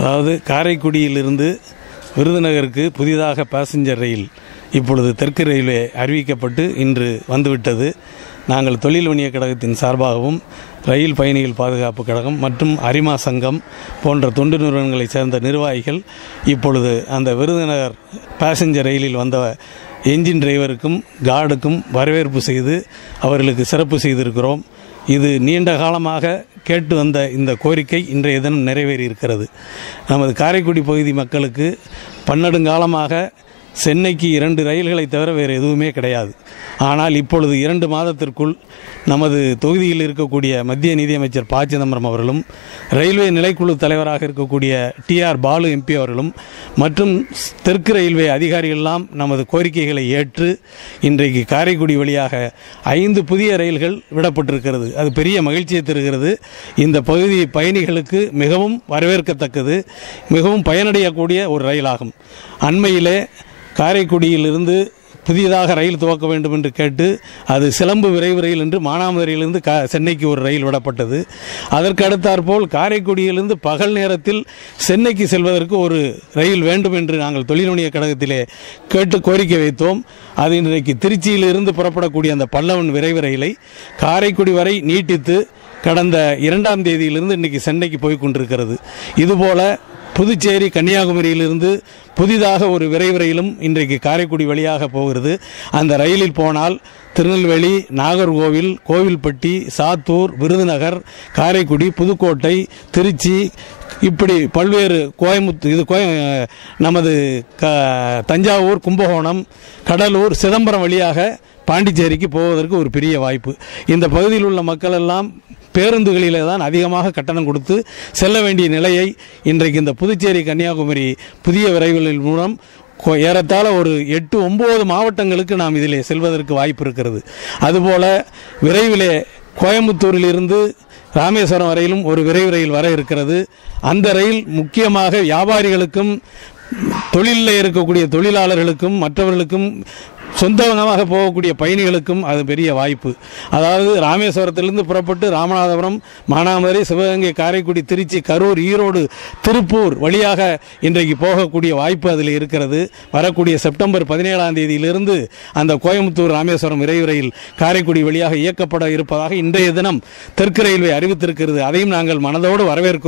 அதாவது காரைக்குடியிலிருந்து விருதுநகருக்கு புதிதாக பாசஞ்சர் ரயில் இப்பொழுது தெற்கு ரயில்வே அறிவிக்கப்பட்டு இன்று வந்துவிட்டது. நாங்கள் தொழில் வணிக கழகத்தின் சார்பாகவும் ரயில் பயணிகள் பாதுகாப்பு கழகம் மற்றும் அரிமா சங்கம் போன்ற தொண்டு நிறுவனங்களைச் சேர்ந்த நிர்வாகிகள் இப்பொழுது அந்த விருதுநகர் பாசஞ்சர் ரயிலில் வந்த என்ஜின் டிரைவருக்கும் கார்டுக்கும் வரவேற்பு செய்து அவர்களுக்கு சிறப்பு செய்திருக்கிறோம். இது நீண்ட காலமாக கேட்டு வந்த இந்த கோரிக்கை இன்றைய தினம் நிறைவேறியிருக்கிறது. நமது காரைக்குடி பகுதி மக்களுக்கு பன்னெடுங்காலமாக சென்னைக்கு 2 ரயில்களை தவிர வேறு எதுவுமே கிடையாது. ஆனால் இப்பொழுது 2 மாதத்திற்குள் நமது தொகுதியில் இருக்கக்கூடிய மத்திய நிதியமைச்சர் ப. சிதம்பரம் அவர்களும் ரயில்வே நிலைக்குழு தலைவராக இருக்கக்கூடிய TR பாலு MP அவர்களும் மற்றும் தெற்கு ரயில்வே அதிகாரிகளெல்லாம் நமது கோரிக்கைகளை ஏற்று இன்றைக்கு காரைக்குடி வழியாக 5 புதிய ரயில்கள் விடப்பட்டிருக்கிறது. அது பெரிய மகிழ்ச்சியை தருகிறது. இந்த பகுதி பயணிகளுக்கு மிகவும் வரவேற்கத்தக்கது, மிகவும் பயனடையக்கூடிய ஒரு ரயிலாகும். அண்மையிலே காரைக்குடியிலிருந்து புதியதாக ரயில் துவக்க வேண்டும் என்று கேட்டு அது சிலம்பு விரைவு ரயில் என்று மானாமதுரையிலிருந்து சென்னைக்கு ஒரு ரயில் விடப்பட்டது. அதற்கு அடுத்தாற்போல் காரைக்குடியிலிருந்து பகல் நேரத்தில் சென்னைக்கு செல்வதற்கு ஒரு ரயில் வேண்டும் என்று நாங்கள் தொழில் வணிக கழகத்திலே கேட்டு கோரிக்கை வைத்தோம். அது இன்றைக்கு திருச்சியிலிருந்து புறப்படக்கூடிய அந்த பல்லவன் விரைவு ரயிலை காரைக்குடி வரை நீட்டித்து கடந்த 2ஆம் தேதியிலிருந்து இன்றைக்கு சென்னைக்கு போய் கொண்டிருக்கிறது. இதுபோல புதுச்சேரி கன்னியாகுமரியிலிருந்து புதிதாக ஒரு விரைவு ரயிலும் இன்றைக்கு காரைக்குடி வழியாக போகிறது. அந்த ரயிலில் போனால் திருநெல்வேலி, நாகர்கோவில், கோவில்பட்டி, சாத்தூர், விருதுநகர், காரைக்குடி, புதுக்கோட்டை, திருச்சி, இப்படி பல்வேறு நமது தஞ்சாவூர், கும்பகோணம், கடலூர், சிதம்பரம் வழியாக பாண்டிச்சேரிக்கு போவதற்கு ஒரு பெரிய வாய்ப்பு. இந்த பகுதியில் உள்ள மக்கள் எல்லாம் பேருந்துகளிலே தான் அதிகமாக கட்டணம் கொடுத்து செல்ல வேண்டிய நிலையை இன்றைக்கு இந்த புதுச்சேரி கன்னியாகுமரி புதிய விரைவுகளின் மூலம் ஏறத்தாழ ஒரு 8-9 மாவட்டங்களுக்கு நாம் இதிலே செல்வதற்கு வாய்ப்பு இருக்கிறது. அதுபோல விரைவிலே கோயம்புத்தூரிலிருந்து ராமேஸ்வரம் வரையிலும் ஒரு விரைவு ரயில் வர இருக்கிறது. அந்த ரயில் முக்கியமாக வியாபாரிகளுக்கும் தொழிலில் இருக்கக்கூடிய தொழிலாளர்களுக்கும் மற்றவர்களுக்கும் சொந்தமாக போகக்கூடிய பயணிகளுக்கும் அது பெரிய வாய்ப்பு. அதாவது ராமேஸ்வரத்திலிருந்து புறப்பட்டு ராமநாதபுரம், மானாமதுரை, சிவகங்கை, காரைக்குடி, திருச்சி, கரூர், ஈரோடு, திருப்பூர் வழியாக இன்றைக்கு போகக்கூடிய வாய்ப்பு அதில் இருக்கிறது. வரக்கூடிய செப்டம்பர் 17ஆம் தேதியிலிருந்து அந்த கோயம்புத்தூர் ராமேஸ்வரம் விரைவு ரயில் காரைக்குடி வழியாக இயக்கப்பட இருப்பதாக இன்றைய தினம் தெற்கு ரயில்வே அறிவித்திருக்கிறது. அதையும் நாங்கள் மனதோடு வரவேற்கிறோம்.